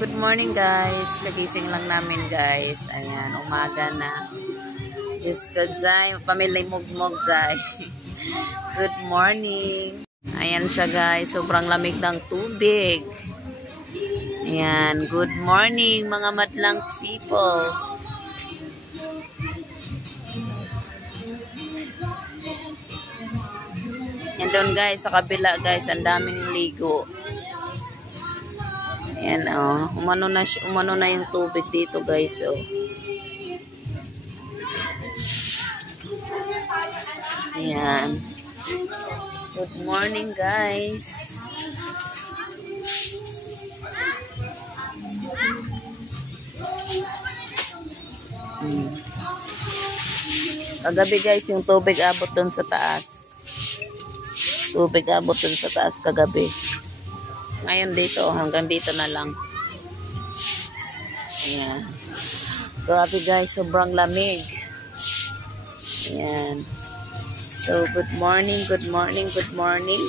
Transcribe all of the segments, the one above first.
Good morning guys. Kagising lang namin guys. Ayan, umaga na. Diyos ko, Zay. Pamilay mugmog, Zay. Good morning. Ayan siya guys. Sobrang lamig ng tubig. Ayan. Good morning mga madlang people. Yan doon guys. Sa kabila guys. Ang daming ligo. Ayan, oh. Umano na yung tubig dito, guys, oh. Ayan. Good morning, guys. Kagabi, guys, yung tubig abot dun sa taas. Tubig abot dun sa taas kagabi. Ngayon dito, hanggang dito na lang. Ayan. Grabe guys, sobrang lamig. Ayan. So, good morning, good morning, good morning.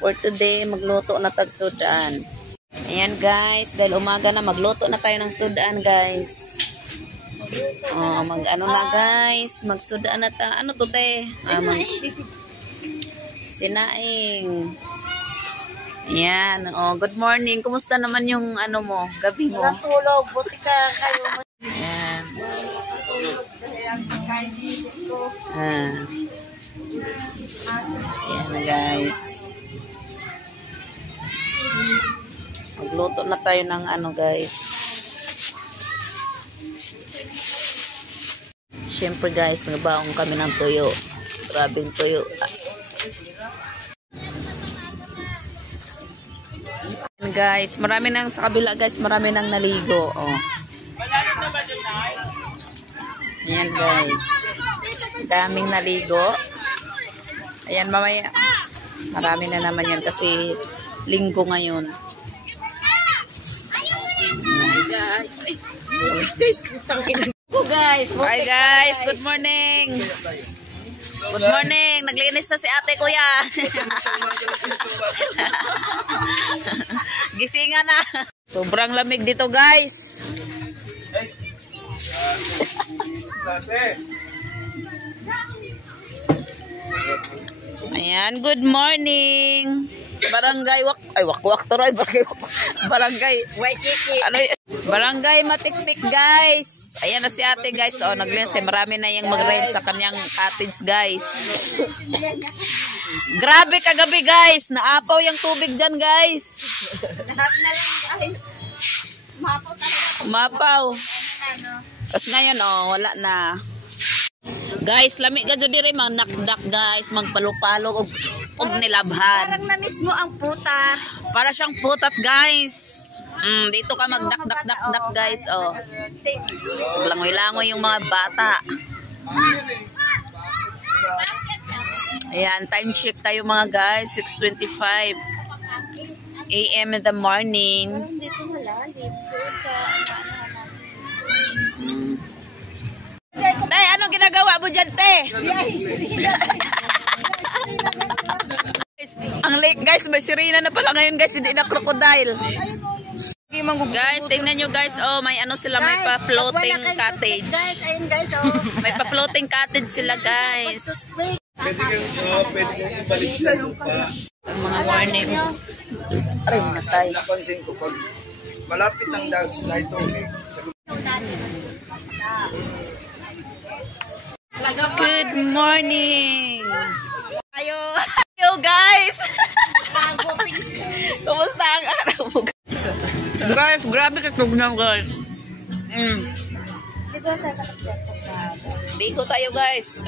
For today, magluto na tag-sudan. Ayan guys, dahil umaga na, magluto na tayo ng sudan guys. Oh, mag-ano na guys, mag-sudan na tayo. Ano to te? Sinaing. Ayan. Oh, good morning. Kumusta naman yung ano mo, gabi mo? Walang tulog. Buti ka kayo. Ayan. Ayan guys. Magluto na tayo ng ano guys. Siyempre guys, nagbaong kami ng tuyo. Grabing tuyo. Guys, marami nang sa kabila guys, marami nang naligo. Oh. Ayan guys. Daming naligo. Ayan mamaya. Marami na naman yan kasi linggo ngayon. Hi guys, good morning. Good morning. Naglinis na si ate kuya. Gisingan na. Sobrang lamig dito guys. Ayan, good morning. Barangay Wakwak Toroy. Barangay Waikiki. Ano Barangay Matiktik guys. Ayan na si ate guys. Oh, naglinis. Marami na yung mag-rent sa kanyang cottage guys. Grabe kagabi guys. Naapaw yung tubig dyan guys. Lahat na lang guys. Umapaw talaga. Umapaw. Tapos ngayon oh, wala na. Guys, lami ka dyan dire. Mag-nakdak guys. Magpalo-palo og nilabhan. Parang na mismo ang puta. Para siyang putat guys. Dito ka mag-dak-dak-dak guys. Oh. Langoy-langoy yung mga bata. Ayan, time shift tayo mga guys. 6:25 AM in the morning. Dito malalim. Doon sa Tay, anong ginagawa mo dyan, te? Ang lake guys, may sirena na pala ngayon guys. Hindi na crocodile. Guys, tingnan nyo guys, oh, may ano sila, may pa-floating cottage. Guys, ayun guys, oh. May pa-floating cottage sila guys. Pwede kang ibalik sa lupa. Ang mga warning. Aray, matay. Napansin ko pag malapit ang light tubig. Good morning. Ayo guys. Kumusta ang araw mo? Guys, grabe katugnaw guys. Di ko sasakit siya. Dito tayo guys.